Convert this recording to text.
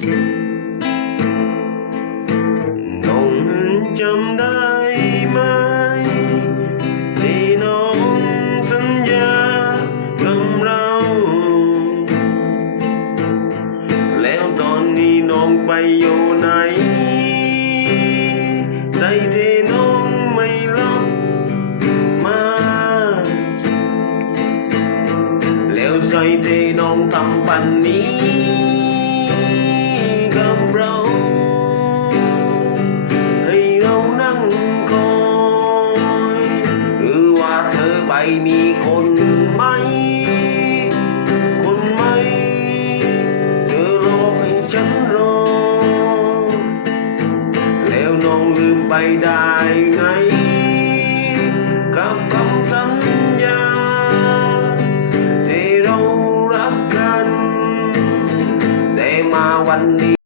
น้องนั้นจำได้ไหมที่น้องสัญญากับเรา แล้วตอนนี้น้องไปอยู่ไหน ใจที่น้องไม่รับมา แล้วใจที่น้องทำปันนี้ ไปมีคนไหม คนไหมเธอรอให้ฉันรอ แล้วน้องลืมไปได้ไง กับคำสัญญาที่เรารักกัน แต่มาวันนี้